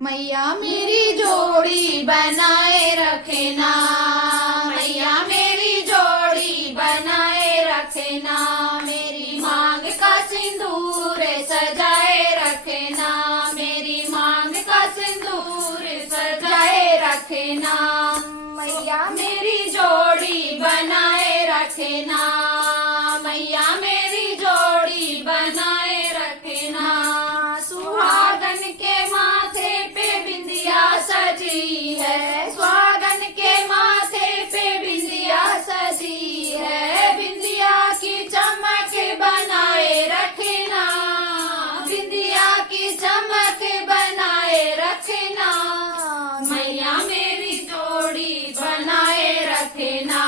मैया मेरी जोड़ी बनाए रखना, मैया मेरी जोड़ी बनाए रखना, मेरी मांग का सिंदूर सजाए रखना, मेरी मांग का सिंदूर सजाए रखना, मैया मेरी जोड़ी बनाए रखना, मैया मेरी जोड़ी बनाए रखना। सुहागन के माथे पे बिंदिया सजी है, सुहागन के माथे पे बिंदिया सजी है, बिंदिया की चमक बनाए रखना, बिंदिया की चमक बनाए रखना, मैया मेरी जोड़ी बनाए रखना,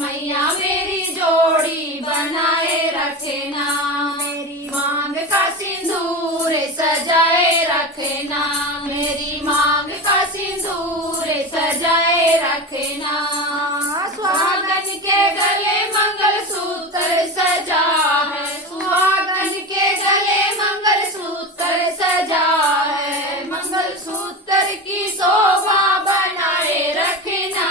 मैया मेरी जोड़ी बनाए रखना, मेरी मांग का सिंदूर सजाए रखना, मेरी मांग का सिंदूर सजाए रखना। सुहागन के गले मंगलसूत्र सजा है, सुहागन के गले मंगलसूत्र सजा है, मंगलसूत्र की शोभा बनाए रखना,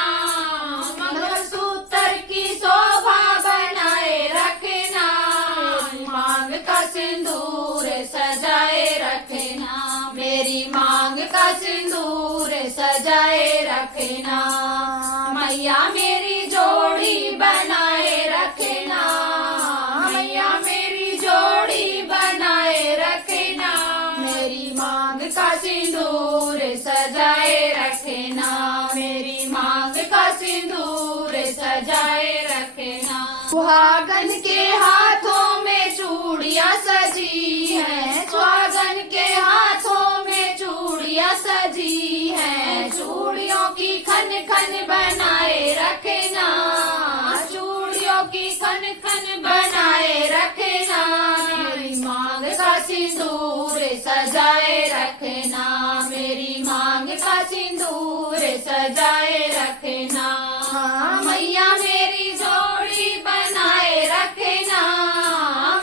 मंगलसूत्र की शोभा बनाए रखना, मांग का सिंदूर सजाए रखना, मेरी मांग का सिंदूर सजाए रखना, मैया मेरी जोड़ी बनाए रखना, मैया मेरी जोड़ी बनाए रखना, मेरी मांग का सिंदूर सजाए रखना, मेरी मांग का सिंदूर सजाए रखना। सुहागन के हाथों में चूड़ियां सजी हैं, सुहागन के हाथों में चूड़ियां सजी हैं, चूड़ियों की खन खन बनाए रखना, चूड़ियों की खन खन बनाए रखना, मेरी मांग का सिंदूर सजाए रखना, मेरी मांग का सिंदूर सजाए रखना, मैया मेरी जोड़ी बनाए रखना,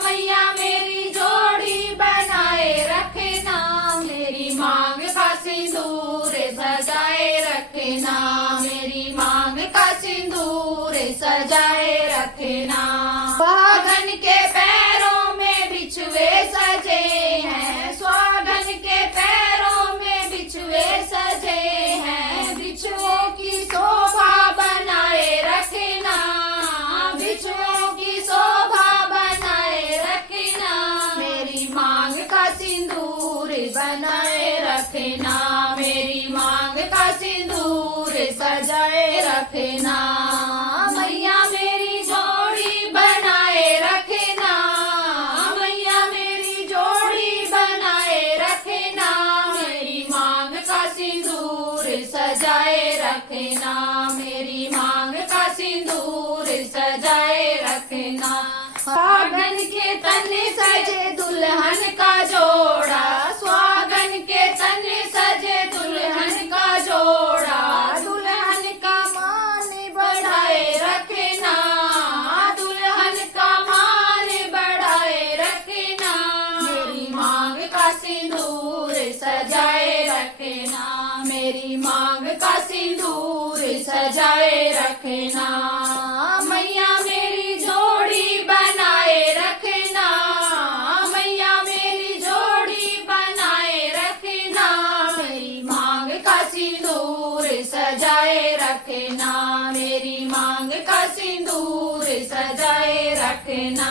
मैया मेरी जोड़ी बनाए रखना, मेरी मांग का सिंदूर सजाए रखना, मेरी मांग का सिंदूर सजाए रखना। सुहागन के पैरों में बिछुए सजे हैं, सुहागन के पैरों में बिछुए सजे हैं, बिछुओं की शोभा बनाए रखना, बिछुओं की शोभा बनाए रखना, मेरी मांग का सिंदूर बनाए रखना, मेरी मांग का सिंदूर सजाए रखना, मैया मेरी जोड़ी बनाए रखना, मैया मेरी जोड़ी बनाए रखना, मेरी मांग का सिंदूर सजाए रखना, मेरी मांग का सिंदूर सजाए रखना। सुहागन के तन सजे दुल्हन का जोड़ा, सुहागन के तन सजे दुल्हन का जोड़ा, दुल्हन का मान बढ़ाए रखना, दुल्हन का मान बढ़ाए रखना, मेरी मांग का सिंदूर सजाए रखना, मेरी मांग का सिंदूर सजाए रखना, मैया मेरी जोड़ी बनाए रखना, मैया मेरी जोड़ी बनाए रखना, मेरी मांग का सिंदूर सजाए रखना, मेरी मांग का सिंदूर सजाए रखना।